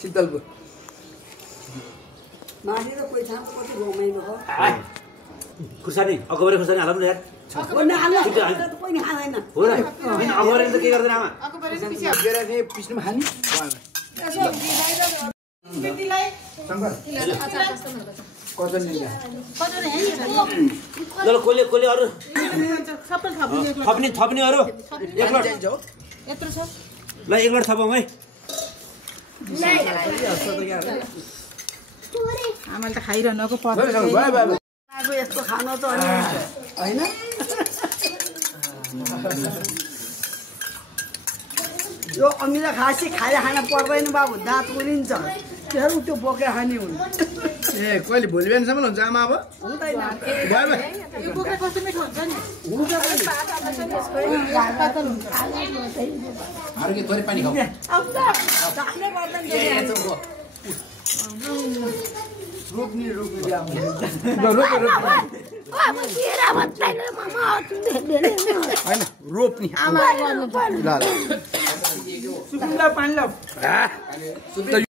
शीतलपुर माथि त कोही ठाउँ कति रमाइलो हो खुर्सानी अगबरे खुर्सानी हालौँ न यार कोही नि खाँदैन हो र हैन अगबरे त के गर्दैन आमा पिस्नुमा खाने कजन ल कोले कोले अरु थप्ने अरु एक लट यत्रो छ ल एक लट थपौँ है आमाले त खाइरहनुको पर्छ अब यस्तो खानु त हैन यो अमिला खासी खाएर खान पर्दैन बाबु दाँत उलिन्छ त्यसहरू त्यो बोकेर खाने हुन् ए कहिले भोलि बिहानसम्म हुन्छ आमा अब हुँदैन यो बोक्रा कस्तो मिठो हुन्छ नि अरु के थोरै पानी खाऊ राख्नै पर्दैन रोप्ने रोप्ने